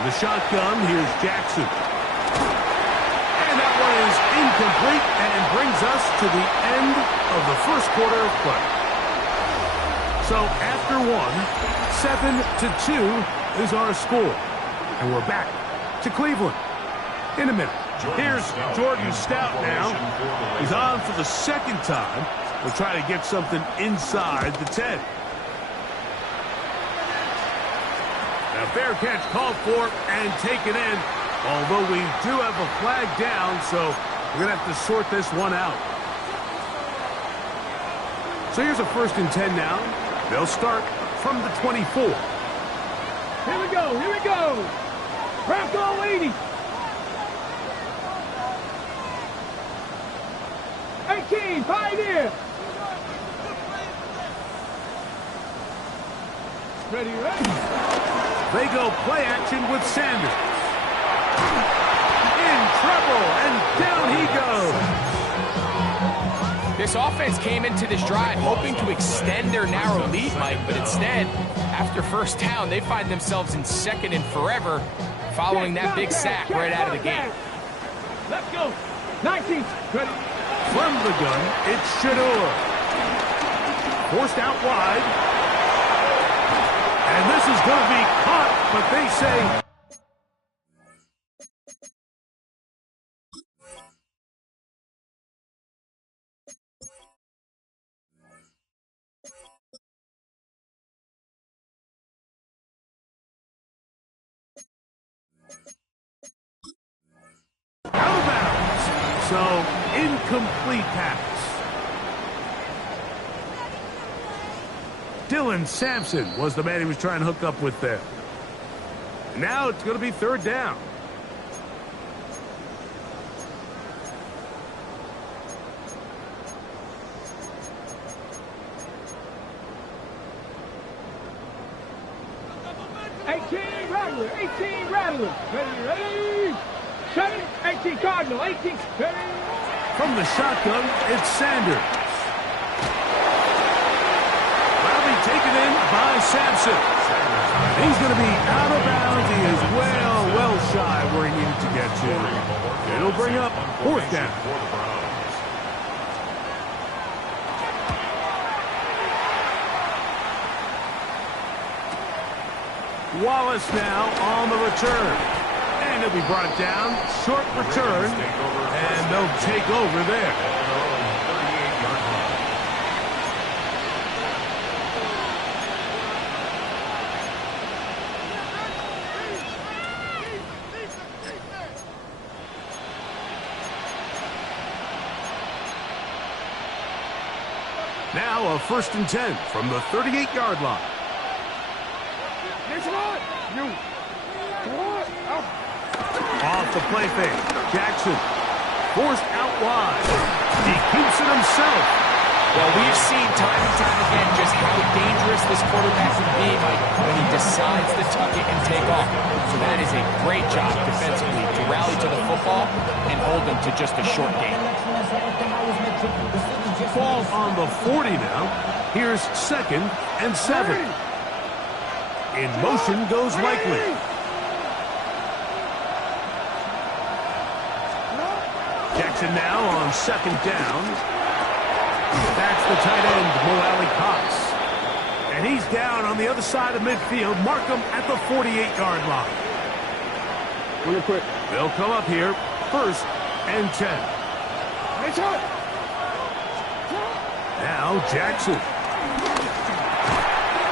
The shotgun, here's Jackson. And that one is incomplete and brings us to the end of the first quarter of play. So after one, 7-2 is our score. And we're back to Cleveland in a minute. Here's Jordan Stout now. He's on for the second time. We'll try to get something inside the 10. Now, fair catch called for and taken in, although we do have a flag down, so we're going to have to sort this one out. So here's a 1st and 10 now. They'll start from the 24. Here we go, here we go. Bronco 80. 18, Pioneer. Ready, ready. They go play action with Sanders. In trouble, and down he goes. This offense came into this drive hoping to extend their narrow lead, Mike, but instead, after first down, they find themselves in 2nd and forever following that big sack right out of the gate. Let's go. 19, ready. From the gun, it's Shador. Forced out wide. And this is going to be caught, but they say... out of bounds. So, incomplete pass. Dylan Sampson was the man he was trying to hook up with there. Now it's going to be 3rd down. Rattler, 18 Rattler. Ready, ready. 7, 18 Cardinal, 18. Ready. From the shotgun, it's Sanders. Taken in by Sampson. He's going to be out of bounds. He is well shy where he needed to get to. It'll bring up 4th down. Wallace now on the return. And he'll be brought down. Short return. And they'll take over there. Now a 1st and 10 from the 38-yard line. Off the play fake. Jackson forced out wide. He keeps it himself. Well, we've seen time and time again just how dangerous this quarterback can be, Mike, when he decides to tuck it and take off. So that is a great job defensively to rally to the football and hold them to just a short gain. Ball on the 40 now. Here's 2nd and 7. In motion goes Likely. Jackson now on 2nd down. That's the tight end, Mo Alley Cox. And he's down on the other side of midfield. Mark him at the 48-yard line. Really quick. They'll come up here, 1st and 10. Now Jackson.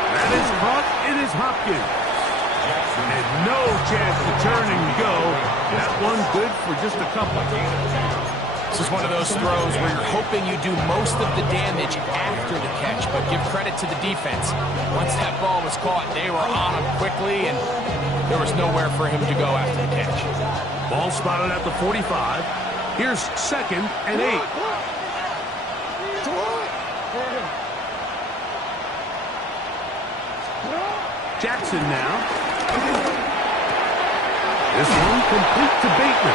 That is caught. It is Hopkins. And no chance to turn and go. That one good for just a couple. This is one of those throws where you're hoping you do most of the damage after the catch, but give credit to the defense. Once that ball was caught, they were on him quickly, and there was nowhere for him to go after the catch. Ball spotted at the 45. Here's 2nd and 8. Jackson now. This one complete to Bateman.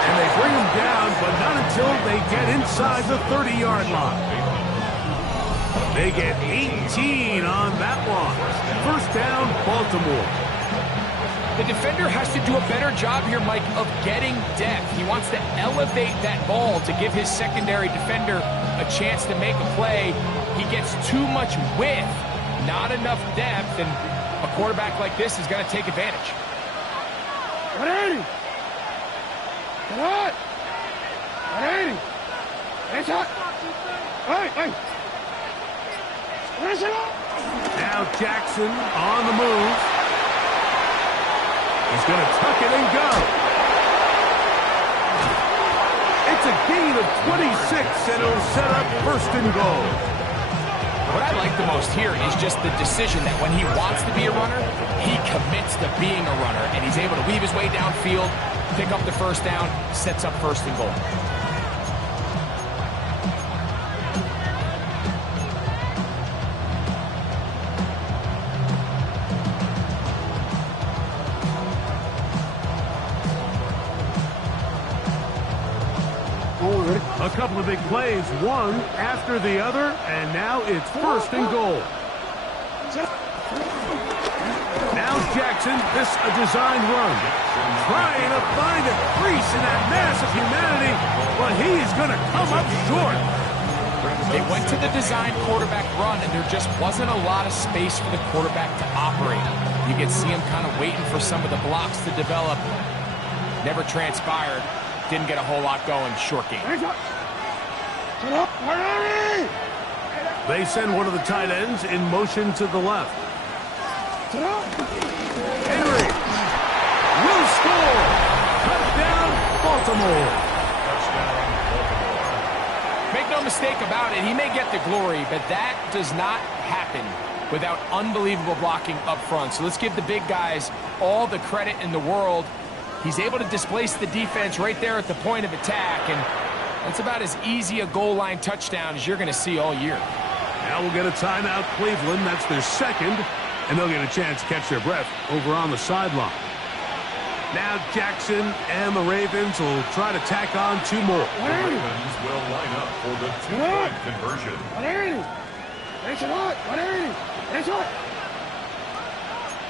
And they bring him down, but not until they get inside the 30-yard line. They get 18 on that one. 1st down, Baltimore. The defender has to do a better job here, Mike, of getting depth. He wants to elevate that ball to give his secondary defender a chance to make a play. He gets too much width, not enough depth, and a quarterback like this is going to take advantage. 180. Get on. 180. It's hot. Hey. Now Jackson on the move. He's going to tuck it and go. It's a gain of 26, and it'll set up first and goal. What I like the most here is just the decision that when he wants to be a runner, he commits to being a runner, and he's able to weave his way downfield, pick up the first down, sets up first and goal. A couple of big plays, one after the other, and now it's first and goal. Now Jackson, this a designed run. Trying to find a crease in that mass of humanity, but he's going to come up short. They went to the design quarterback run, and there just wasn't a lot of space for the quarterback to operate. You could see him kind of waiting for some of the blocks to develop. Never transpired. Didn't get a whole lot going. Short game. They send one of the tight ends in motion to the left. Henry will score. Touchdown, Baltimore. Make no mistake about it, he may get the glory, but that does not happen without unbelievable blocking up front. So let's give the big guys all the credit in the world. He's able to displace the defense right there at the point of attack, and that's about as easy a goal line touchdown as you're going to see all year. Now we'll get a timeout, Cleveland. That's their second, and they'll get a chance to catch their breath over on the sideline. Now Jackson and the Ravens will try to tack on two more. The Ravens will line up for the two-point conversion. 180. It's hot. 180. It's hot.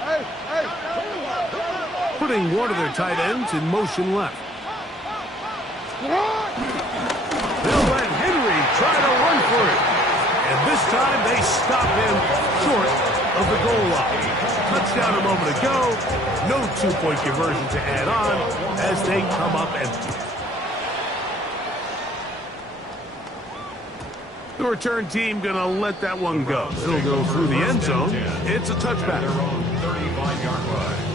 Hey. Putting one of their tight ends in motion left. They'll let Henry try to run for it. And this time they stop him short of the goal line. Touchdown a moment ago. No two-point conversion to add on as they come up empty. The return team going to let that one go. It'll go through the end zone. It's a touchback. 35-yard line.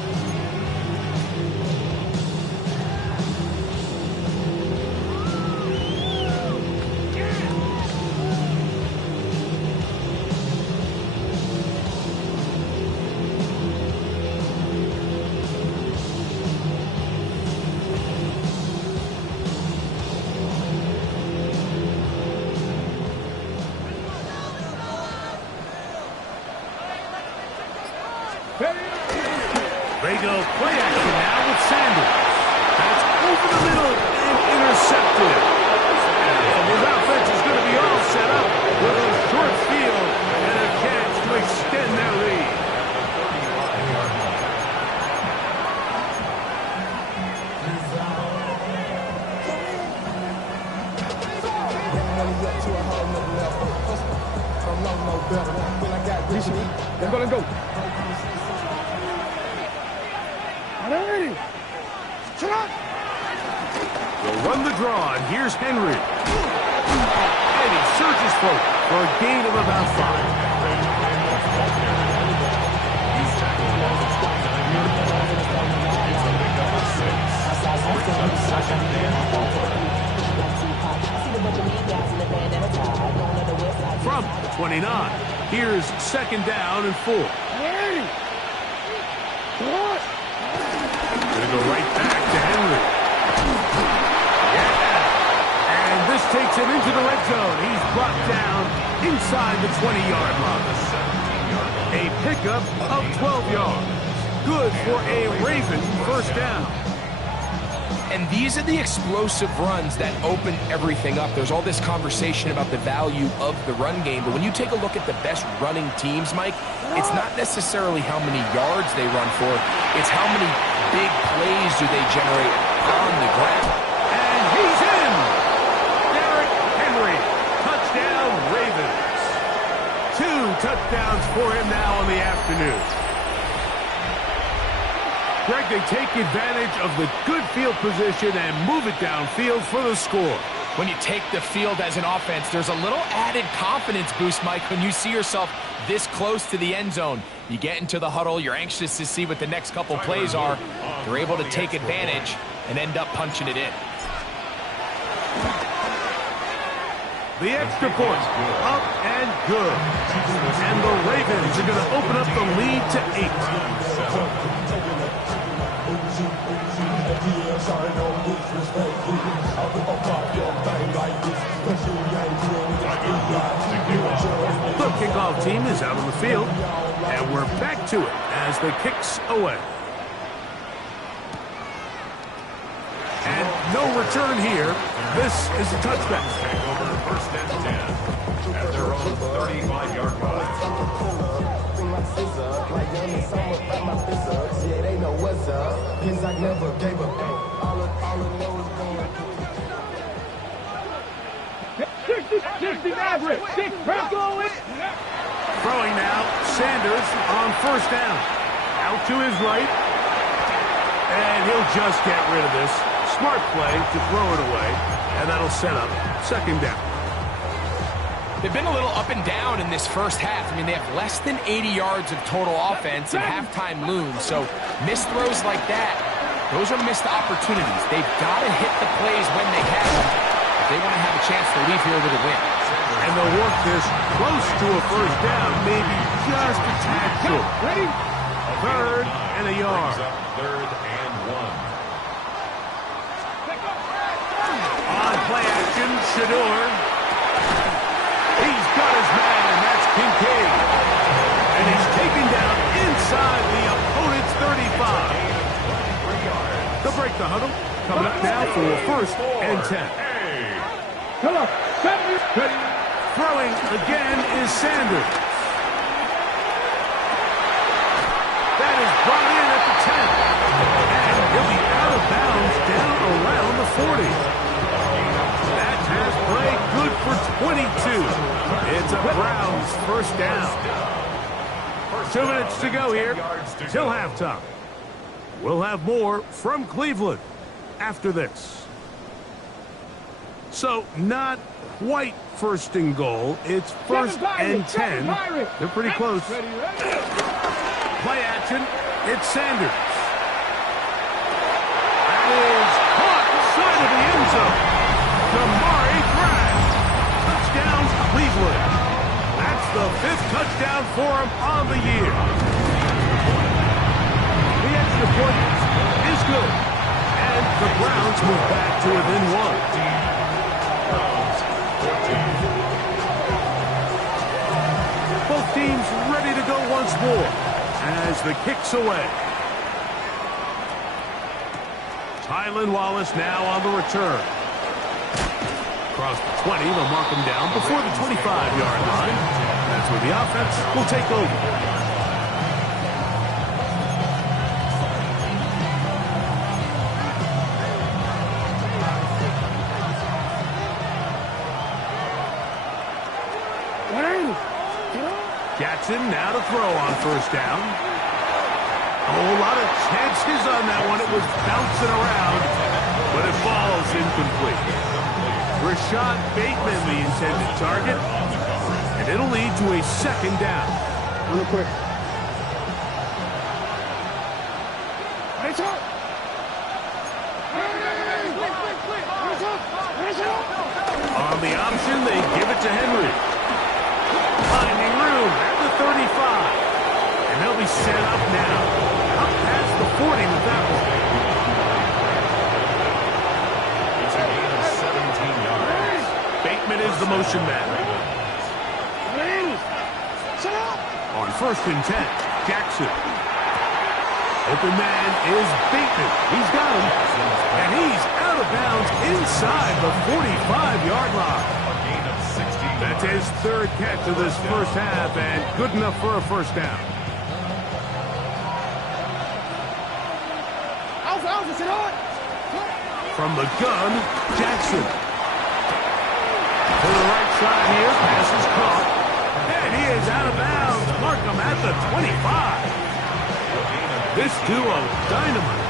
They go play action now with Sanders. That's over the middle and intercepted. And his offense is going to be all set up with a short field and a chance to extend their lead. Let's go. 180. They'll run the draw, and here's Henry. And he surges forward for a gain of about 5. From the 29, here's second down and 4. Gonna go right back to Henry. Yeah. And this takes him into the red zone. He's brought down inside the 20-yard line. A pickup of 12 yards. Good for a Raven first down. And these are the explosive runs that open everything up. There's all this conversation about the value of the run game, but when you take a look at the best running teams, Mike, it's not necessarily how many yards they run for, it's how many big plays do they generate on the ground. And he's in! Derrick Henry, touchdown Ravens. 2 touchdowns for him now in the afternoon. Greg, they take advantage of the good field position and move it downfield for the score. When you take the field as an offense, there's a little added confidence boost, Mike, when you see yourself this close to the end zone. You get into the huddle, you're anxious to see what the next couple plays are. You're able to take advantage and end up punching it in. The extra point, up and good. And the Ravens are going to open up the lead to 8. The kickoff team is out on the field, and we're back to it as the kick's away. And no return here. This is a touchback. Take over first and 10 at their own 35-yard line. Throwing now, Sanders on first down. Out to his right. And he'll just get rid of this. Smart play to throw it away. And that'll set up second down. They've been a little up and down in this first half. I mean, they have less than 80 yards of total offense and halftime looms. So missed throws like that, those are missed opportunities. They've got to hit the plays when they have them if they want to have a chance to leave here with a win. And they'll work this close to a first down, maybe just a tad short. Ready? Third and a yard. Third and 1. On play action, Shador. He's got his man, and that's Kincaid. And he's taken down inside the opponent's 35. They'll break the huddle. Coming up now for first and 10. Come on. Ready? Throwing again is Sanders. That is brought in at the 10. And he'll be out of bounds down around the 40. That has play good for 22. It's a Browns first down. 2 minutes to go here till halftime. We'll have more from Cleveland after this. So not quite first and goal. It's first and 10. They're pretty close. Play action. It's Sanders. That is caught side of the end zone. Damari Thrash. Touchdown, Cleveland. That's the 5th touchdown for him on the year. The extra point is good. And the Browns move back to within 1. Both teams ready to go once more as the kick's away. Tylan Wallace now on the return. Across the 20, they'll mark him down before the 25-yard line. That's where the offense will take over. Jackson now to throw on first down. A whole lot of chances on that one. It was bouncing around, but it falls incomplete. Rashad Bateman, the intended target, and it'll lead to a second down. Real quick. On the option, they give it to Henry. Finding room at the 35. And they'll be set up now. Up past the 40 with that one. It's a gain of 17 yards. Bateman is the motion man. On first and 10, Jackson. Open man is Bateman. He's got him. And he's out of bounds inside the 45-yard line. A gain of 16 That's his third catch of this first half, and good enough for a first down. From the gun, Jackson. To the right side here, pass is caught. And he is out of bounds. Mark him at the 25. This duo, dynamite.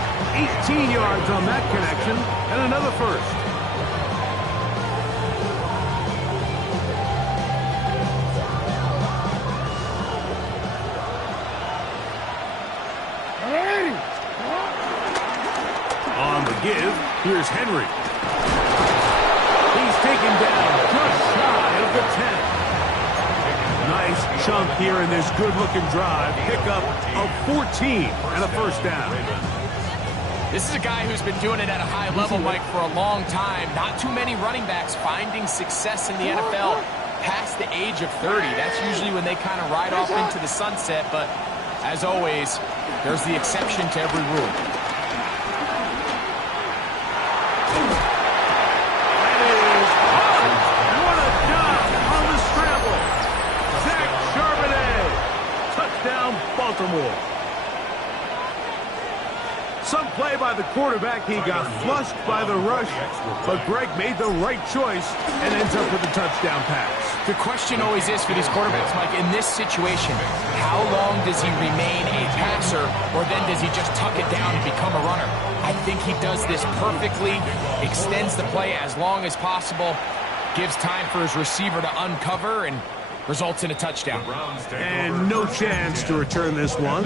18 yards on that connection, and another first. On the give, here's Henry. He's taken down just shy of the 10. Nice chunk here in this good-looking drive. Pickup of 14 and a first down. This is a guy who's been doing it at a high level, Mike, for a long time. Not too many running backs finding success in the NFL past the age of 30. That's usually when they kind of ride off into the sunset, but as always, there's the exception to every rule. Baltimore. Some play by the quarterback. He got flushed by the rush, but Greg made the right choice and ends up with a touchdown pass. The question always is for these quarterbacks, Mike, in this situation, how long does he remain a passer, or then does he just tuck it down and become a runner? I think he does this perfectly, extends the play as long as possible, gives time for his receiver to uncover, and results in a touchdown. And no chance to return this one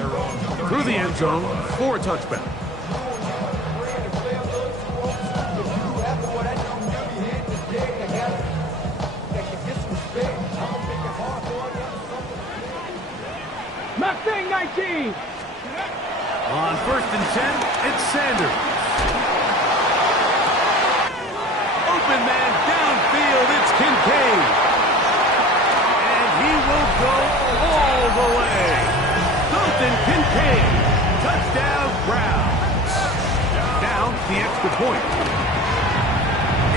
through the end zone for a touchback. Mustang 19. On 1st and 10, it's Sanders. Open man downfield, it's Kincaid. He will go all the way. Dalton Kincaid, touchdown Browns. Now the extra point.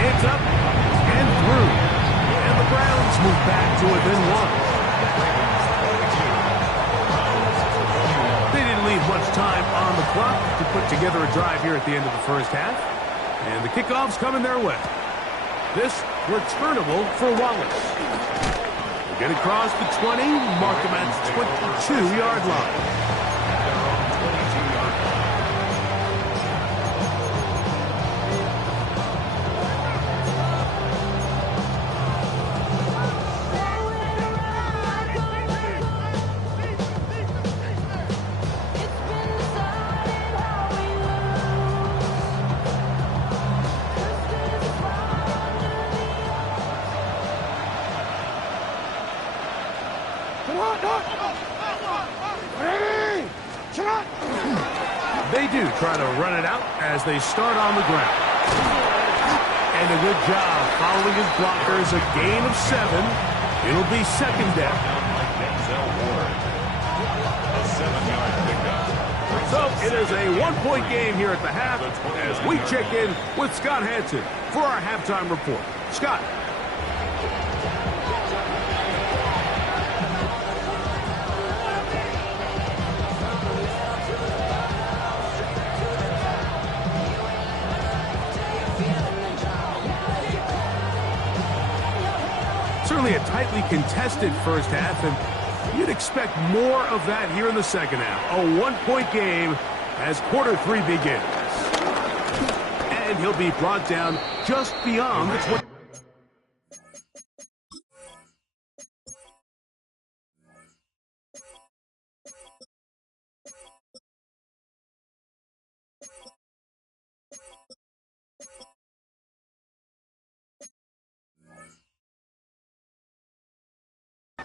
It's up and through. And the Browns move back to within one. They didn't leave much time on the clock to put together a drive here at the end of the first half. And the kickoff's coming their way. This returnable for Wallace. Get across the 20, mark him at the 22-yard line. They do try to run it out as they start on the ground. And a good job following his blockers. A gain of 7. It'll be second down. So it is a one-point game here at the half as we check in with Scott Hansen for our halftime report. Scott. Certainly a tightly contested first half, and you'd expect more of that here in the second half. A one-point game as quarter 3 begins. And he'll be brought down just beyond the 20.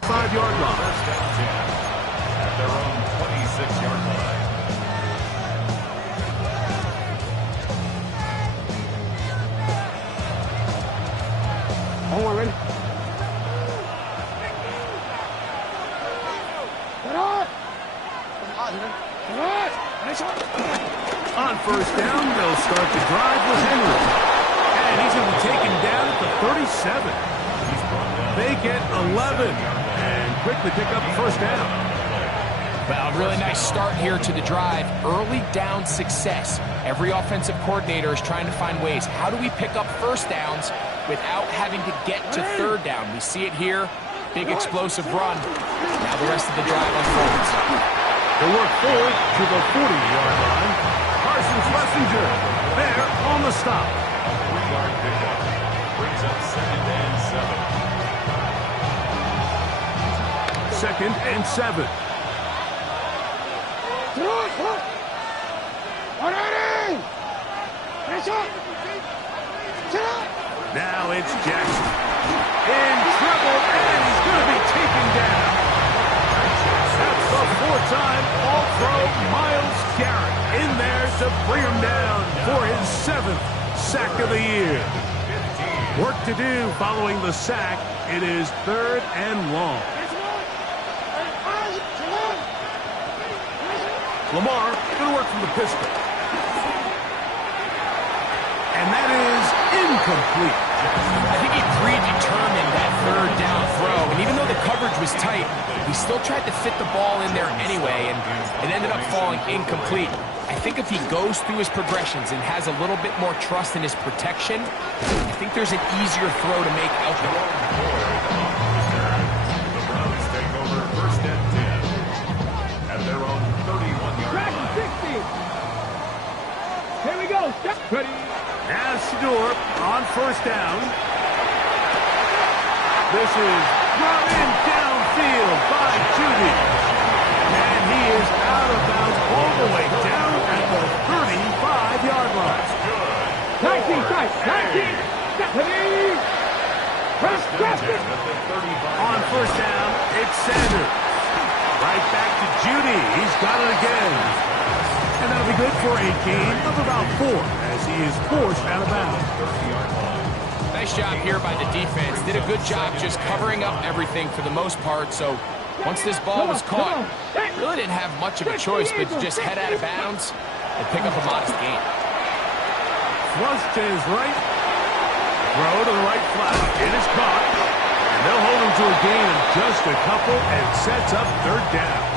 Five-yard line. First down 10 at their own 26-yard line. Hold on, ready? Get on! Get on! Nice one! On first down, they'll start the drive with Henry. And he's going to be taken down at the 37. They get 11 and quickly pick up first down. Well, really nice start here to the drive. Early down success. Every offensive coordinator is trying to find ways. How do we pick up first downs without having to get to third down? We see it here. Big explosive run. Now the rest of the drive unfolds. They work forward to the 40-yard line. Parsons Messenger there on the stop. 3-yard pickup. Brings up 2nd and 7. 2nd and 7. Now it's Jackson. In trouble, and he's going to be taken down. That's the 4th-time All-Pro Myles Garrett in there to bring him down for his 7th sack of the year. Work to do following the sack. It is 3rd and long. Lamar going to work from the pistol. And that is incomplete. I think he predetermined that 3rd down throw, and even though the coverage was tight, he still tried to fit the ball in there anyway, and it ended up falling incomplete. I think if he goes through his progressions and has a little bit more trust in his protection, I think there's an easier throw to make out there. The Browns take over 1st and 10 at their own 31-yard line. 60. Here we go. Step ready. As Shador on first down. This is brought in downfield by Judy. And he is out of bounds all the way down at the 35-yard line. 19 tight. 19. Step ready. Press Preston. On first down, it's Sanders. Right back to Judy. He's got it again. And that'll be good for a gain of about 4 as he is forced out of bounds. Nice job here by the defense. Did a good job just covering up everything for the most part. So once this ball was caught, really didn't have much of a choice but to just head out of bounds and pick up a modest gain. Thrust to his right. Throw to the right flat. It is caught. And they'll hold him to a gain of just a couple and sets up 3rd down.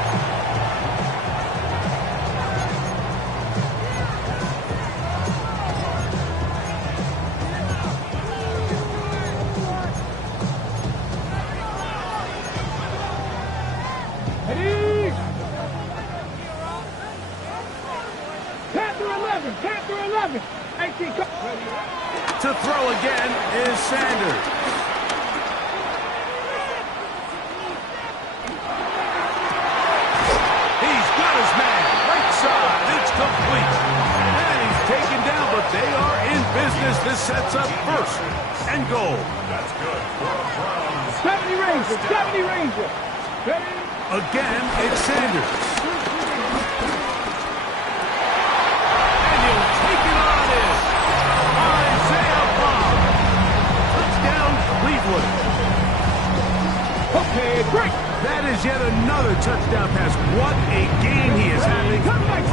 Ready. Panther 11. Panther 11. 18. To throw again is Sanders. He's got his man. Right side. It's complete. And he's taken down, but they are in business. This sets up 1st and goal. That's good for a Browns. 70 Ranger. 70 Ranger. Ready. Again, it's Sanders. And he'll take it on in. Isaiah Bond. Touchdown, Cleveland. Okay, break. That is yet another touchdown pass. What a game he is having,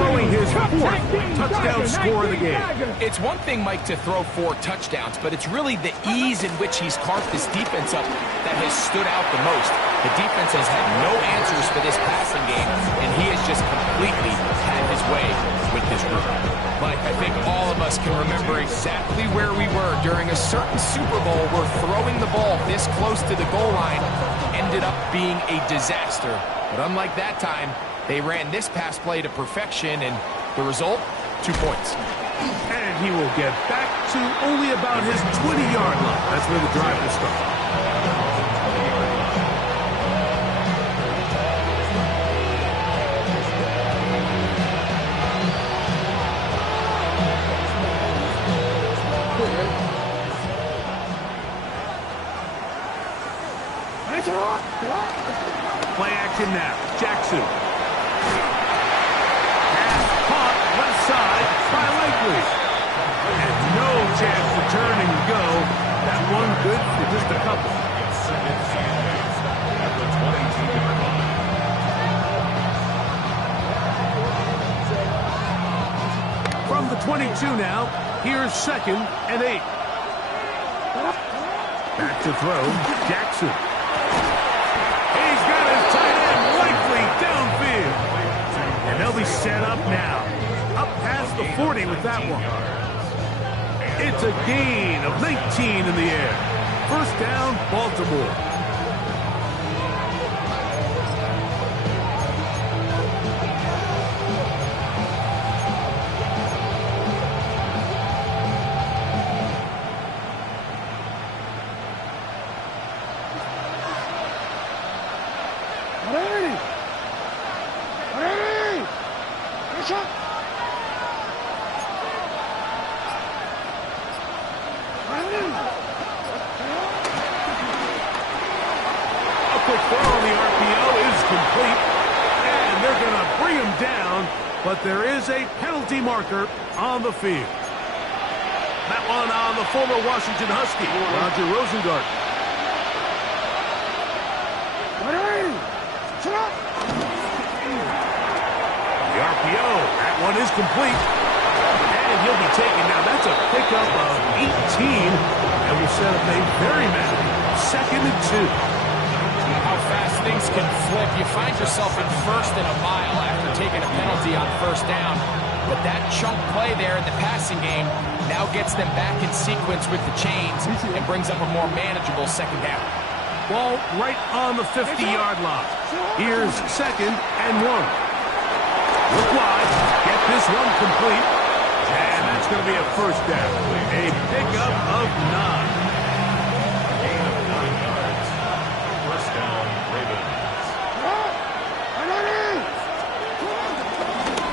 throwing his 4th touchdown score of the game. It's one thing, Mike, to throw 4 touchdowns, but it's really the ease in which he's carved this defense up that has stood out the most. The defense has had no answers for this passing game, and he has just completely had his way with this group. Mike, I think all of us can remember exactly where we were during a certain Super Bowl where throwing the ball this close to the goal line ended up being a disaster. But unlike that time, they ran this pass play to perfection, and the result, 2 points. And he will get back to only about his 20-yard line. That's where the drive will start. Play action now. Jackson. Pass caught left side by Likely. And no chance to turn and go. That one good for just a couple. At the 22-yard line. From the 22 now. Here's 2nd and 8. Back to throw, Jackson. He's got his tight end likely downfield. And they'll be set up now. Up past the 40 with that one. It's a gain of 19 in the air. First down, Baltimore. But there is a penalty marker on the field. That one on the former Washington Husky, Roger Rosengart. The RPO, that one is complete. And he'll be taken now. That's a pickup of 18. And will set up a very manageable 2nd and 2. How fast things can flip. You find yourself in 1st and a mile after taking a penalty on 1st down. But that chunk play there in the passing game now gets them back in sequence with the chains and brings up a more manageable 2nd down. Ball right on the 50-yard line. Here's 2nd and 1. Look wide. Get this one complete. And that's going to be a 1st down. A pickup of 9.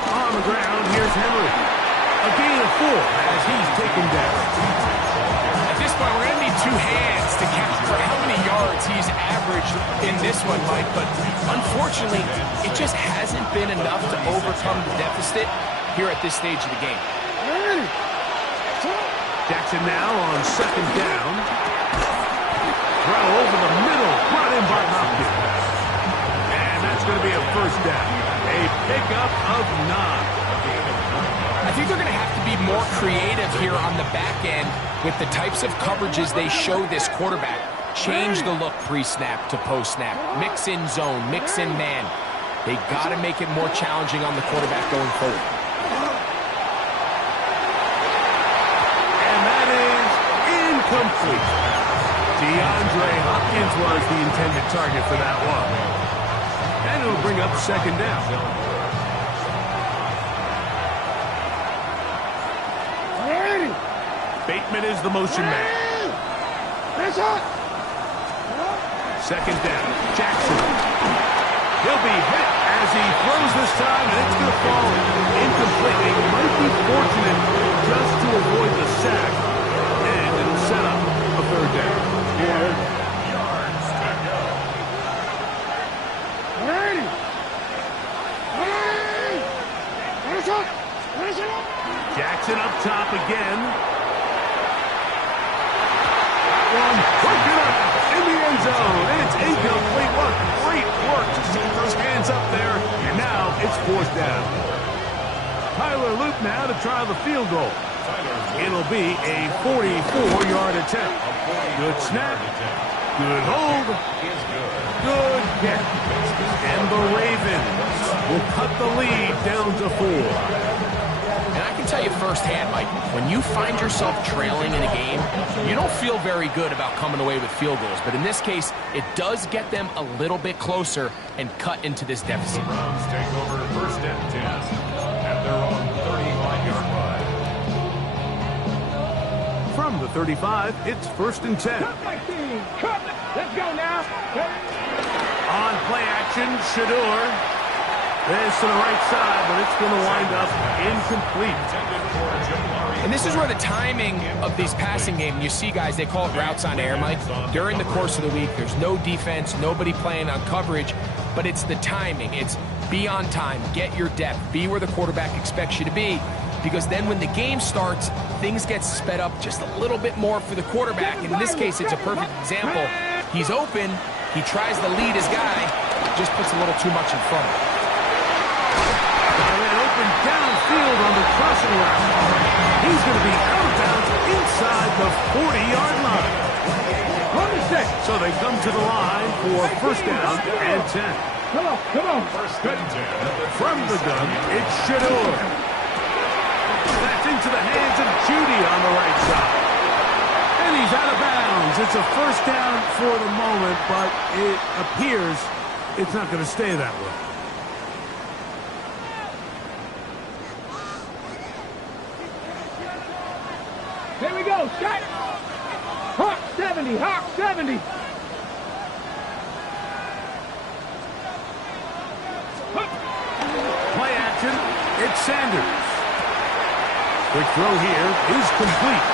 On the ground, here's Henry. A gain of 4 as he's taken down. At this point, we're going to need 2 hands to count for how many yards he's averaged in this one, Mike. But unfortunately, it just hasn't been enough to overcome the deficit here at this stage of the game. Jackson now on 2nd down. Throw over the middle, brought in by Hopkins. And that's going to be a 1st down. A pickup of 9. I think they're going to have to be more creative here on the back end with the types of coverages they show this quarterback. Change the look pre-snap to post-snap. Mix in zone, mix in man. They got to make it more challenging on the quarterback going forward. And that is incomplete. DeAndre Hopkins was the intended target for that one. And it'll bring up 2nd down. Bateman is the motion man. 2nd down. Jackson. He'll be hit as he throws this time, and it's going to fall incomplete. He might be fortunate just to avoid the sack, and it'll set up a 3rd down. Jackson up top again. That one broken up in the end zone. And it's incomplete. What great work to see those hands up there. And now it's 4th down. Tyler Luke now to try the field goal. It'll be a 44-yard attempt. Good snap. Good hold. Good catch. And the Ravens will cut the lead down to 4. And I can tell you firsthand, Mike, when you find yourself trailing in a game, you don't feel very good about coming away with field goals. But in this case, it does get them a little bit closer and cut into this deficit. Browns take over 1st and 10 at their own 35-yard line. From the 35, it's 1st and 10. Let's go now. On play action, Shador. This to the right side, but it's going to wind up incomplete. And this is where the timing of these passing games, you see guys, they call it routes on air, Mike. During the course of the week, there's no defense, nobody playing on coverage, but it's the timing. It's be on time, get your depth, be where the quarterback expects you to be, because then when the game starts, things get sped up just a little bit more for the quarterback. And in this case, it's a perfect example. He's open, he tries to lead his guy, just puts a little too much in front of him. Open downfield on the crossing route. He's going to be out of bounds inside the 40-yard line. So they come to the line for first down and 10. Come on. First and 10. From the gun, it's Shador. That's into the hands of Judy on the right side. And he's out of bounds. It's a first down for the moment, but it appears it's not going to stay that way. Here we go, shot. Hawk 70, Hawk 70. Play action, it's Sanders. Quick throw here is complete.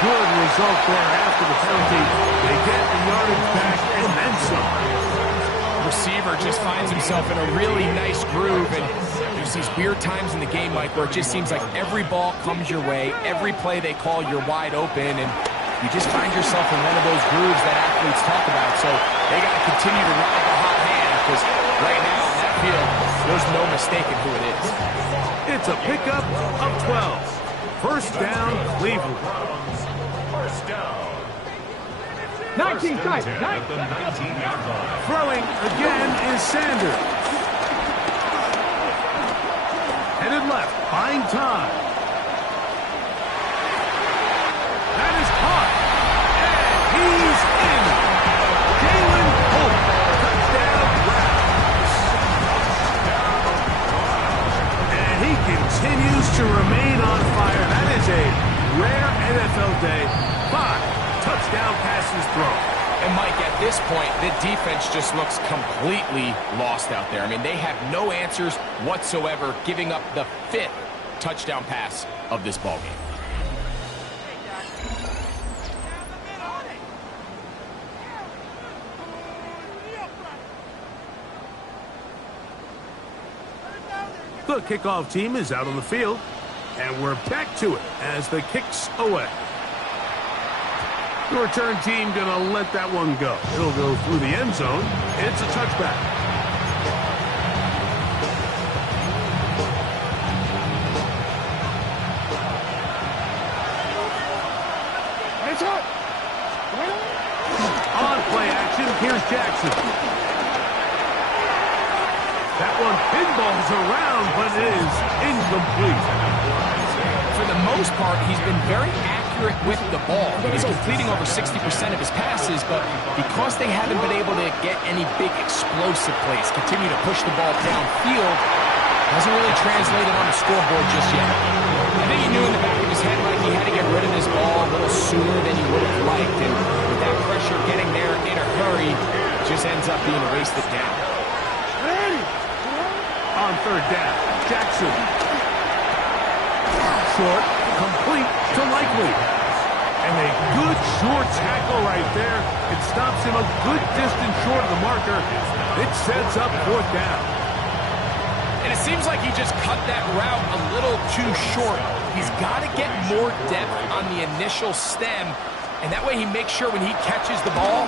Good result there after the penalty. They get the yardage back and then some. Receiver just finds himself in a really nice groove, and there's these weird times in the game, Mike, where it just seems like every ball comes your way, every play they call, you're wide open, and you just find yourself in one of those grooves that athletes talk about. So they got to continue to ride the hot hand, because right now in that field, there's no mistaking who it is. It's a pickup of 12. First down, Cleveland. First down. 19 tight. At the 19-yard line. Throwing again is Sanders. Headed left, buying time. That is caught. And he's in. Jalen Holt. Touchdown Browns. And he continues to remain on fire. That is a rare NFL day. 5 touchdown passes thrown. And Mike, at this point, the defense just looks completely lost out there. I mean, they have no answers whatsoever, giving up the 5th touchdown pass of this ballgame. The kickoff team is out on the field, and we're back to it as the kick's away. The return team going to let that one go. It'll go through the end zone. It's a touchback. On play action, here's Jackson. That one pinballs around, but it is incomplete. For the most part, he's been very accurate with the ball. He's completing over 60% of his passes, but because they haven't been able to get any big explosive plays, continue to push the ball downfield, hasn't really translated on the scoreboard just yet. I think he knew in the back of his head, like, he had to get rid of this ball a little sooner than he would have liked, and with that pressure getting there in a hurry, just ends up being a wasted down. On third down, Jackson. Short, complete to Likely. And a good short tackle right there. It stops him a good distance short of the marker. It sets up fourth down. And it seems like he just cut that route a little too short. He's got to get more depth on the initial stem, and that way he makes sure when he catches the ball,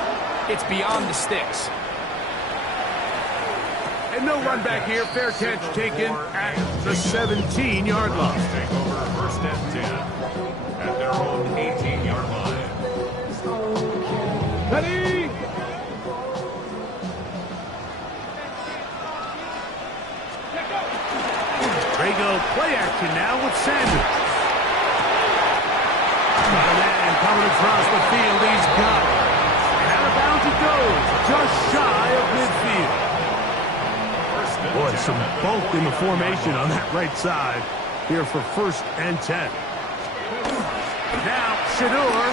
it's beyond the sticks. And no run back here. Fair catch taken at the 17-yard line. Take over first and 10 at their own 18-yard line. Ready? Rago play action now with Sanders. Got a man coming across the field. He's got it. And out of bounds it goes, just shy of midfield. Boy, some bulk in the formation on that right side here for first and 10. Now, Shador.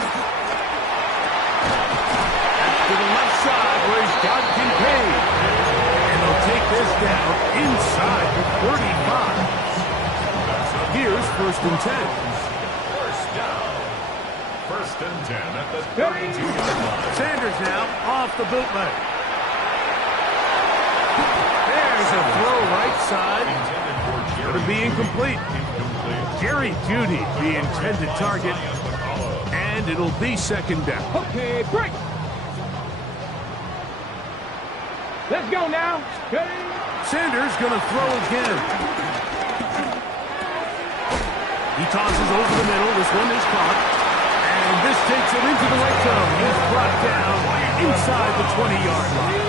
To the left side where he's got Kincaid. And they'll take this down inside the 35. Here's first and 10. First down. First and 10 at the 32-yard line. Sanders now off the bootleg. There's a throw right side. Going to be incomplete. Jerry Jeudy, the intended target. And it'll be second down. Okay, break. Let's go now. Ready? Sanders going to throw again. He tosses over the middle. This one is caught. And this takes him into the red zone. He's brought down inside the 20-yard line.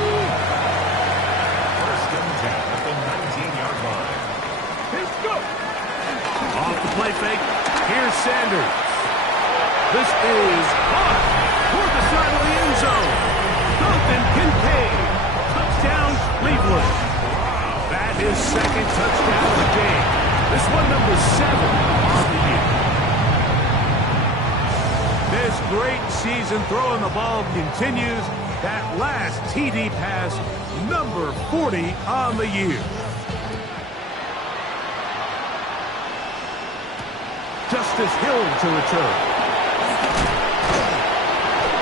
First and 10 at the 19-yard line. Let's go. Off the play fake. Here's Sanders. This is caught toward the side of the end zone. Dalton Kincaid. Touchdown, Cleveland. That is second touchdown of the game. This one number 7 on the year. This great season throwing the ball continues. That last TD pass, number 40 on the year. Justice Hill to return.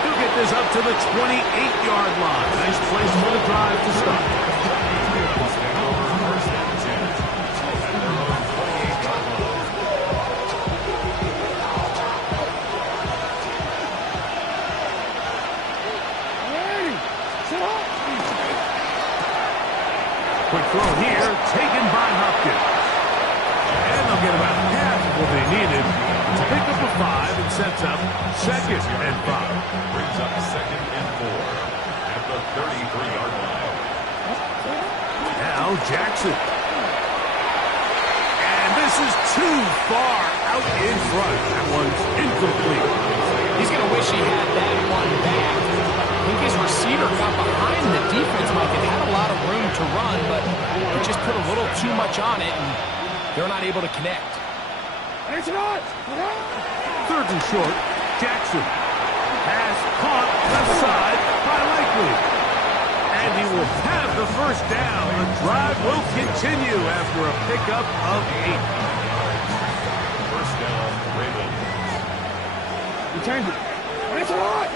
He'll get this up to the 28-yard line. Nice place for the drive to start. First and 10 at their own 28-yard line. Hey, sit up. Quick throw here, taken by Hopkins. And they'll get about half of what they needed to pick up a 5 and sets up second and 5. Brings up second and 4 at the 33-yard line. Now Jackson. And this is too far out in front. That one's incomplete. He's going to wish he had that one back. I think his receiver got behind the defense, Mike. It had a lot of room to run, but he just put a little too much on it, and they're not able to connect. It's not. Third and short. Jackson. Pass caught left side by Likely. And he will have the first down. The drive will continue after a pickup of 8. First down, Ravens. Returned it. It's not.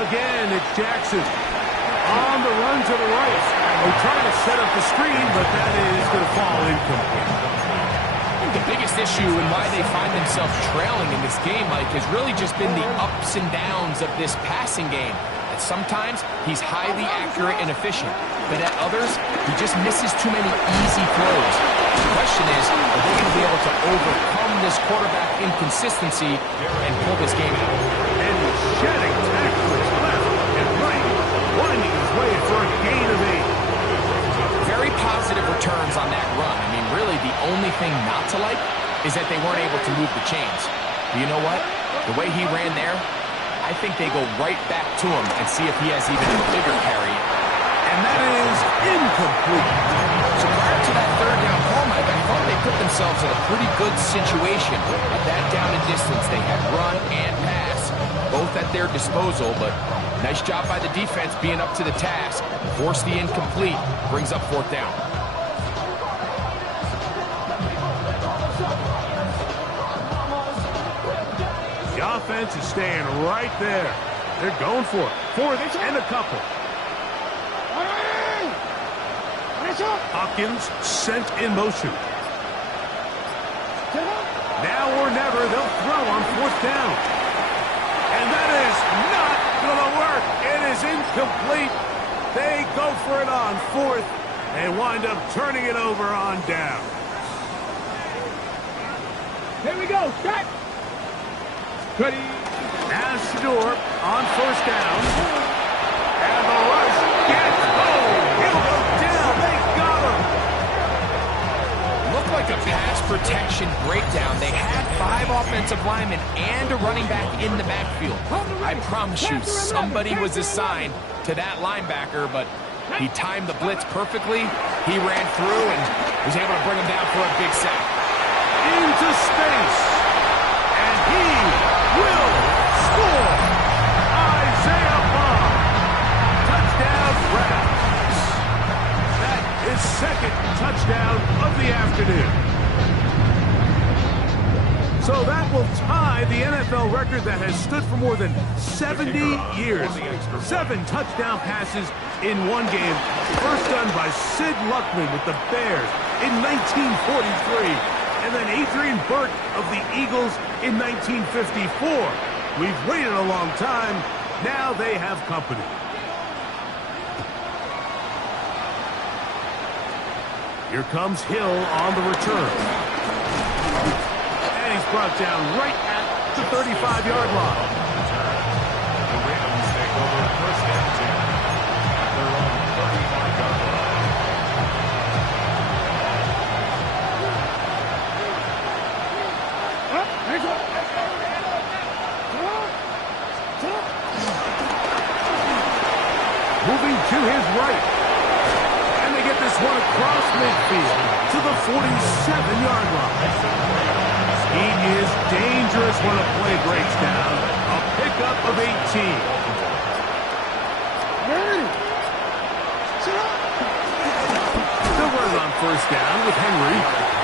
Again, it's Jackson. On the run to the right. They're trying to set up the screen, but that is going to fall incomplete. I think the biggest issue and why they find themselves trailing in this game, Mike, has really just been the ups and downs of this passing game. That sometimes he's highly accurate and efficient, but at others, he just misses too many easy throws. The question is, are they going to be able to overcome this quarterback inconsistency and pull this game out? And he's shedding tacklers left and right, winding his way for a gain of 8. Very positive returns on that run. I mean, really, the only thing not to like is that they weren't able to move the chains. But you know what? The way he ran there, I think they go right back to him and see if he has even a bigger carry. And that is incomplete. So prior to that third down call, Mike, I thought they put themselves in a pretty good situation. At that down and distance, they had run and pass, both at their disposal, but nice job by the defense being up to the task. Force the incomplete, brings up fourth down. The offense is staying right there. They're going for it. Fourth and a couple. Hopkins sent in motion. Now or never, they'll throw on fourth down. And that is not going to work. It is incomplete. They go for it on fourth and wind up turning it over on down. Here we go. Cut. Ready. Now Shador on first down. And the rush gets home. He'll go down. They got him. Looked like a pass protection breakdown. They had 5 offensive linemen and a running back in the backfield. I promise you, somebody was assigned to that linebacker, but he timed the blitz perfectly. He ran through and was able to bring him down for a big sack. Into space. And he will score. Isaiah Bond. Touchdown, Browns. That is second touchdown of the afternoon. So that will tie the NFL record that has stood for more than 70 years. 7 touchdown passes in one game. First done by Sid Luckman with the Bears in 1943. And then Adrian Burke of the Eagles in 1954. We've waited a long time. Now they have company. Here comes Hill on the return. brought down right at the 35-yard line. The Rams take over first and 10 at their own 35-yard line. Moving to his right. And they get this one across midfield to the 47-yard line. He is dangerous when a play breaks down. A pickup of 18. They'll run on first down with Henry.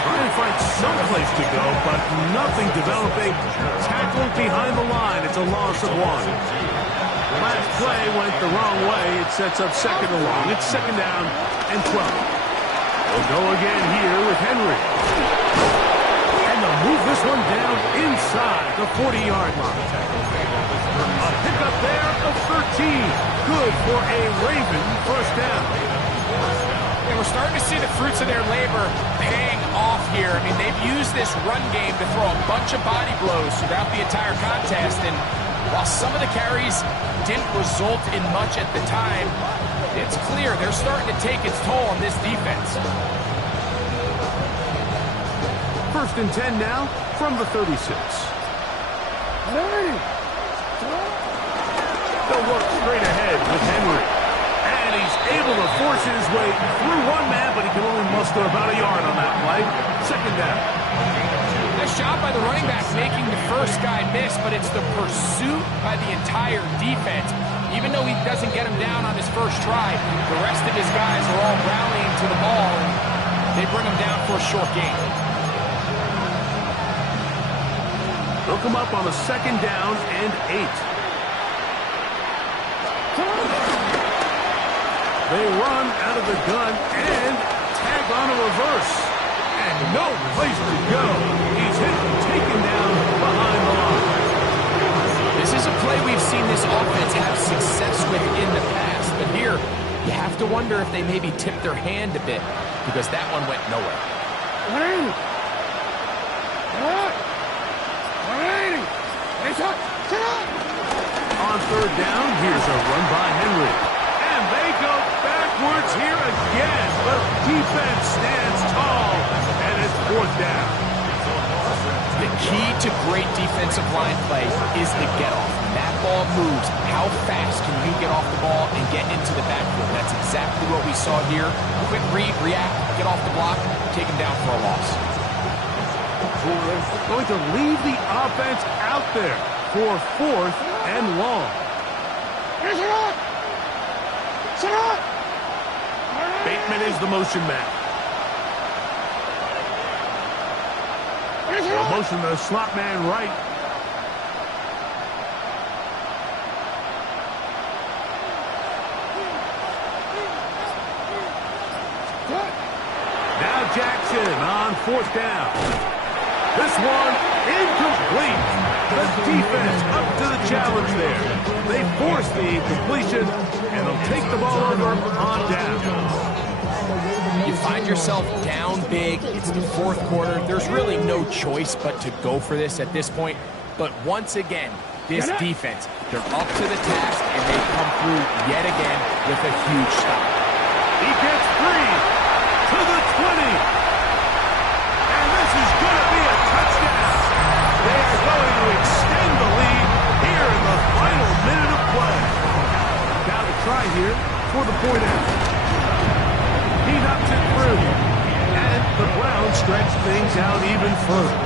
Trying to find some place to go, but nothing developing. Tackled behind the line. It's a loss of 1. Last play went the wrong way. It sets up second and long. It's second down and 12. They'll go again here with Henry. And they'll move this one down inside the 40-yard line. A pickup there of 13. Good for a Raven first down. And we're starting to see the fruits of their labor paying off here. I mean, they've used this run game to throw a bunch of body blows throughout the entire contest, and while some of the carries didn't result in much at the time, it's clear they're starting to take its toll on this defense. First and 10 now from the 36. They'll work straight ahead with Henry. And he's able to force his way through one man, but he can only muster about a yard on that play. Second down. Nice job by the running back making the first guy miss, but it's the pursuit by the entire defense. Even though he doesn't get him down on his first try, the rest of his guys are all rallying to the ball, and they bring him down for a short gain. They'll come up on a second down and 8. They run out of the gun and tag on a reverse. And no place to go. He's hit and taken down behind the line. This is a play we've seen this offense have success with in the past, but here you have to wonder if they maybe tipped their hand a bit, because that one went nowhere. On third down, here's a run by Henry. And they go backwards here again. The defense stands tall, and it's fourth down. The key to great defensive line play is the get-off. When that ball moves, how fast can you get off the ball and get into the backfield? That's exactly what we saw here. Quick read, react, get off the block, take him down for a loss. Going to leave the offense out there for fourth and long. Bateman is the motion man. They'll motion the slot man right. Now Jackson on fourth down. This one incomplete. The defense up to the challenge there. They force the incompletion, and they'll take the ball over on down. You find yourself down big. It's the fourth quarter. There's really no choice but to go for this at this point. But once again, this defense, they're up to the task, and they come through yet again with a huge stop. He gets free to the 20. And this is going to be a touchdown. They are going to extend the lead here in the final minute of play. Now to try here for the point out. He knocks it through. And the Browns stretch things out even further.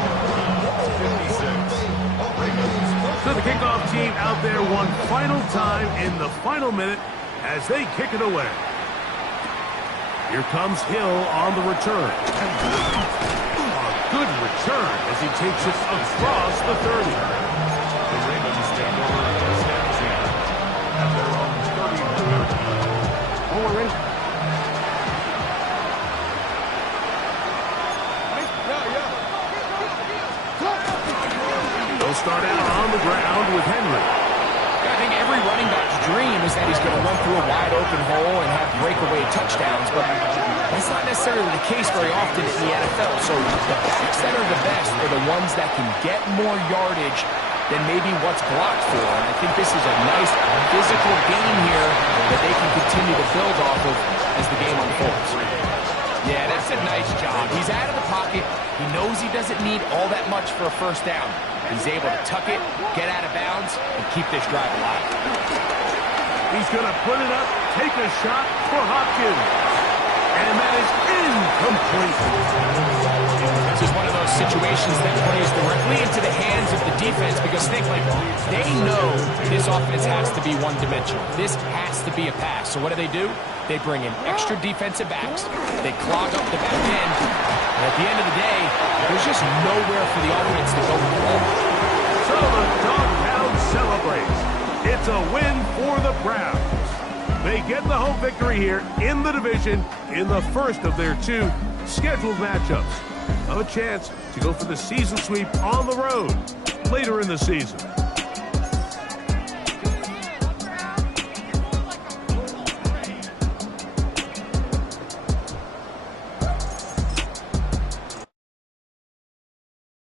So the kickoff team out there one final time in the final minute as they kick it away. Here comes Hill on the return. A good return as he takes it across the 30. The Ravens take over first and 10 at their own 31-yard line. Oh, we're ready. They'll start out on the ground with Henry. I think every running back's dream is that he's going to run through a wide open hole and have breakaway touchdowns, but that's not necessarily the case very often in the NFL. So the backs that are the best are the the ones that can get more yardage than maybe what's blocked for. And I think this is a nice physical game here that they can continue to build off of as the game unfolds. Yeah, that's a nice job. He's out of the pocket. He knows he doesn't need all that much for a first down. He's able to tuck it, get out of bounds, and keep this drive alive. He's going to put it up, take a shot for Hopkins. And that is incomplete. This is one of those situations that plays directly into the hands of the defense because they know this offense has to be one-dimensional. This has to be a pass. So what do? They bring in extra defensive backs. They clog up the back end. And at the end of the day, there's just nowhere for the offense to go with the ball. So the Doghound celebrates. It's a win for the Browns. They get the home victory here in the division in the first of their 2 scheduled matchups. A chance to go for the season sweep on the road later in the season.